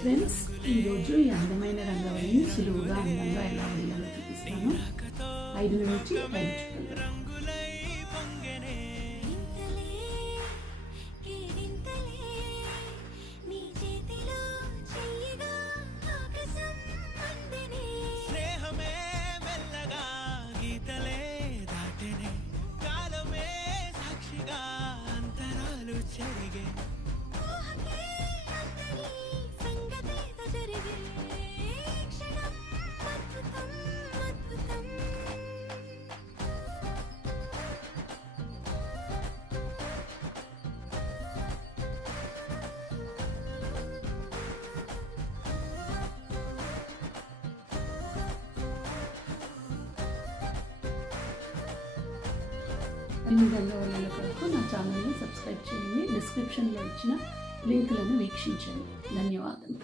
Friends, ఈరోజు ఈ అందమైన రంగవల్లిని సులువుగా అందంగా ఎలా వేయాలో చూపిస్తాను. 5 నుంచి 5 చుక్కలు. ఈ రంగవల్లుల కొరకు నా ఛానల్ని సబ్స్క్రైబ్ చేయండి. డిస్క్రిప్షన్లో ఇచ్చిన లింకులను వీక్షించండి. ధన్యవాదాలు.